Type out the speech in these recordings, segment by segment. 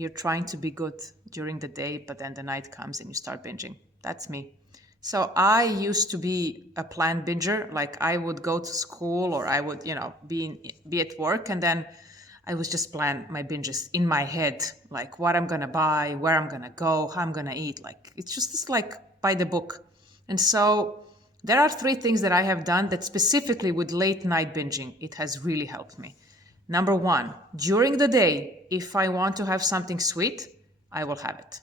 You're trying to be good during the day, but then the night comes and you start binging. That's me. So I used to be a planned binger. Like I would go to school or I would, be at work, and then I would just plan my binges in my head, like what I'm going to buy, where I'm going to go, how I'm going to eat. Like it's just like by the book. And so there are 3 things that I have done that specifically with late night binging, it has really helped me. Number 1, during the day, if I want to have something sweet, I will have it.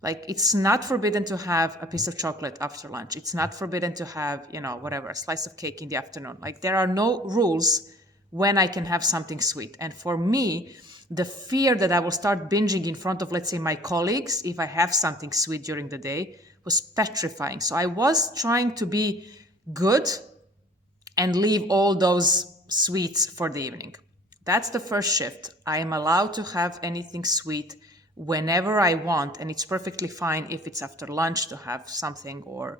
Like it's not forbidden to have a piece of chocolate after lunch. It's not forbidden to have, a slice of cake in the afternoon. Like there are no rules when I can have something sweet. And for me, the fear that I will start binging in front of, let's say, my colleagues, if I have something sweet during the day, was petrifying. So I was trying to be good and leave all those sweets for the evening. That's the first shift. I am allowed to have anything sweet whenever I want, and it's perfectly fine if it's after lunch to have something, or,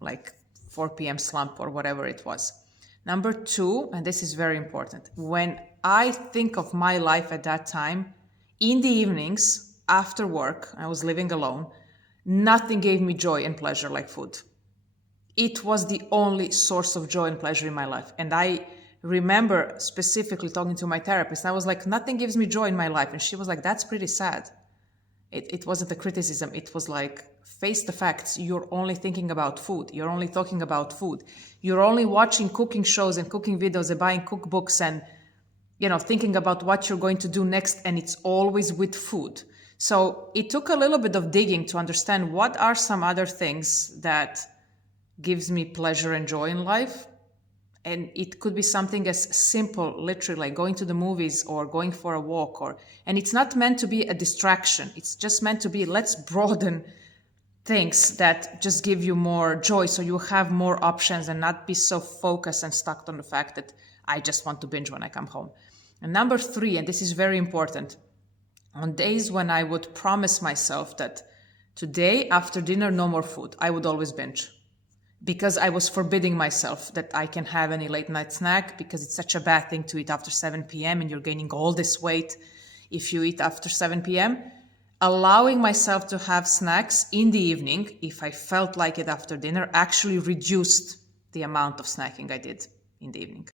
like 4 p.m. slump or whatever it was. Number 2, and this is very important, when I think of my life at that time, in the evenings, after work, I was living alone, nothing gave me joy and pleasure like food. It was the only source of joy and pleasure in my life. And I remember specifically talking to my therapist. I was like, nothing gives me joy in my life. And she was like, that's pretty sad. It wasn't a criticism. It was like, face the facts. You're only thinking about food. You're only talking about food. You're only watching cooking shows and cooking videos and buying cookbooks and, thinking about what you're going to do next. And it's always with food. So it took a little bit of digging to understand what are some other things that gives me pleasure and joy in life. And it could be something as simple, literally, like going to the movies or going for a walk, and it's not meant to be a distraction. It's just meant to be, let's broaden things that just give you more joy, so you have more options and not be so focused and stuck on the fact that I just want to binge when I come home. And number 3, and this is very important, on days when I would promise myself that today after dinner, no more food, I would always binge. Because I was forbidding myself that I can have any late night snack, because it's such a bad thing to eat after 7 p.m. and you're gaining all this weight if you eat after 7 p.m. Allowing myself to have snacks in the evening, if I felt like it after dinner, actually reduced the amount of snacking I did in the evening.